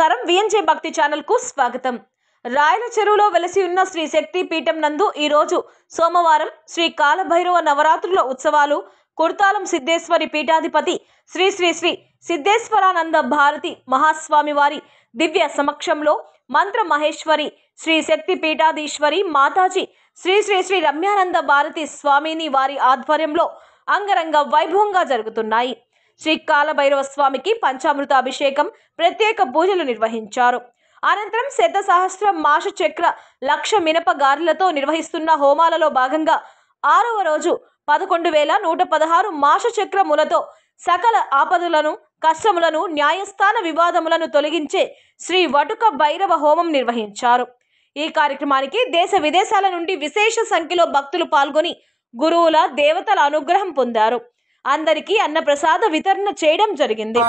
నమస్కారం విఎన్జే భక్తి ఛానల్ కు స్వాగతం। రాయల చెరువులో వెలసి ఉన్న శ్రీ శక్తి పీఠం నందు ఈ రోజు సోమవారం శ్రీ కాలభైరవ నవరాత్రుల ఉత్సవాలు కుర్తాలం సిద్ధేశ్వరి పీఠాధిపతి శ్రీ శ్రీ శ్రీ సిద్ధేశ్వరానంద భారతి మహాస్వామి వారి దివ్య సమక్షంలో మంత్ర మహేశ్వరి శ్రీ శక్తి పీఠాధీశ్వరి మాతాజీ శ్రీ శ్రీ శ్రీ రమ్యానంద భారతి స్వామిని వారి ఆధ్వర్యంలో అంగరంగ వైభవంగా జరుగుతున్నాయి। శ్రీ కాలభైరవ స్వామికి పంచామృత అభిషేకం ప్రత్యేక పూజలు నిర్వహించారు। అనంతరం శత సహస్ర మాష చక్ర లక్ష మినప గారెలతో నిర్వహిస్తున్న హోమాలలో భాగంగా 6వ రోజు 11,116 మాష చక్రములతో సకల ఆపదలను కష్టములను న్యాయస్థాన వివాదములను తొలగించే శ్రీ వటుక భైరవ హోమం నిర్వహించారు। ఈ కార్యక్రమానికి దేశ విదేశాల నుండి విశేష సంఖ్యలో భక్తులు పాల్గొని గురువుల దేవతల అనుగ్రహం పొందారు। అందరికీ అన్న ప్రసాద వితరణ చేయడం జరిగింది।